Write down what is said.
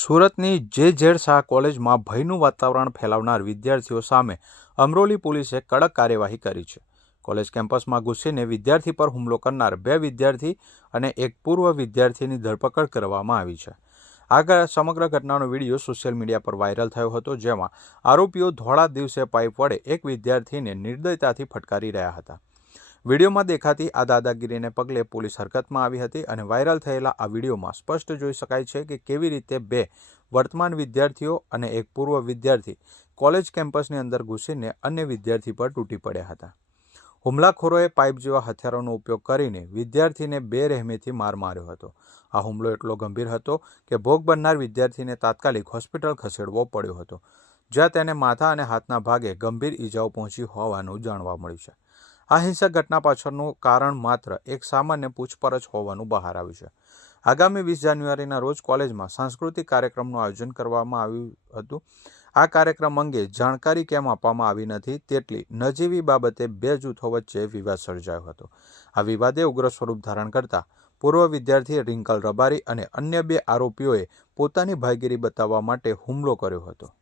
સુરતની જે.ઝેડ શાહ કોલેજમાં ભયનું વાતાવરણ ફેલાવનાર વિદ્યાર્થીઓ સામે અમરોલી પોલીસે કડક કાર્યવાહી કરી છે. કોલેજ કેમ્પસમાં ઘૂસીને વિદ્યાર્થી પર હુમલો કરનાર 2 વિદ્યાર્થી અને એક પૂર્વ વિદ્યાર્થીની ધરપકડ કરવામાં આવી છે. આ સમગ્ર ઘટનાનો વિડીયો સોશિયલ મીડિયા પર વાયરલ થયો હતો, જેમાં આરોપીઓ ધોળા દિવસે પાઇપ વડે એક વિદ્યાર્થીને નિર્દયતાથી ફટકારી રહ્યા હતા. વિડીયોમાં દેખાતી આ દાદાગીરીને પગલે પોલીસ હરકતમાં આવી હતી અને વાયરલ થયેલા આ વિડીયોમાં સ્પષ્ટ જોઈ શકાય છે કે કેવી રીતે 2 વર્તમાન વિદ્યાર્થીઓ અને એક પૂર્વ વિદ્યાર્થી કોલેજ કેમ્પસની અંદર ઘૂસીને અન્ય વિદ્યાર્થી પર તૂટી પડ્યા હતા. હુમલાખોરોએ પાઇપ જેવા હથિયારોનો ઉપયોગ કરીને વિદ્યાર્થીને બેરહેમીથી માર માર્યો હતો. આ હુમલો એટલો ગંભીર હતો કે ભોગ બનનાર વિદ્યાર્થીને તાત્કાલિક હોસ્પિટલ ખસેડવો પડ્યો હતો, જ્યાં તેને માથા અને હાથના ભાગે ગંભીર ઈજાઓ પહોંચી હોવાનું જાણવા મળ્યું છે. આ હિંસક ઘટના પાછળનું કારણ માત્ર એક સામાન્ય પૂછપરછ હોવાનું બહાર આવ્યું છે. આગામી 20 જાન્યુઆરીના રોજ કોલેજમાં સાંસ્કૃતિક કાર્યક્રમનું આયોજન કરવામાં આવ્યું હતું. આ કાર્યક્રમ અંગે જાણકારી કેમ આપવામાં આવી નથી તેટલી નજીવી બાબતે 2 જૂથો વચ્ચે વિવાદ સર્જાયો હતો. આ વિવાદે ઉગ્ર સ્વરૂપ ધારણ કરતા પૂર્વ વિદ્યાર્થી રિંકલ રબારી અને અન્ય 2 આરોપીઓએ પોતાની ભાઈગીરી બતાવવા માટે હુમલો કર્યો હતો.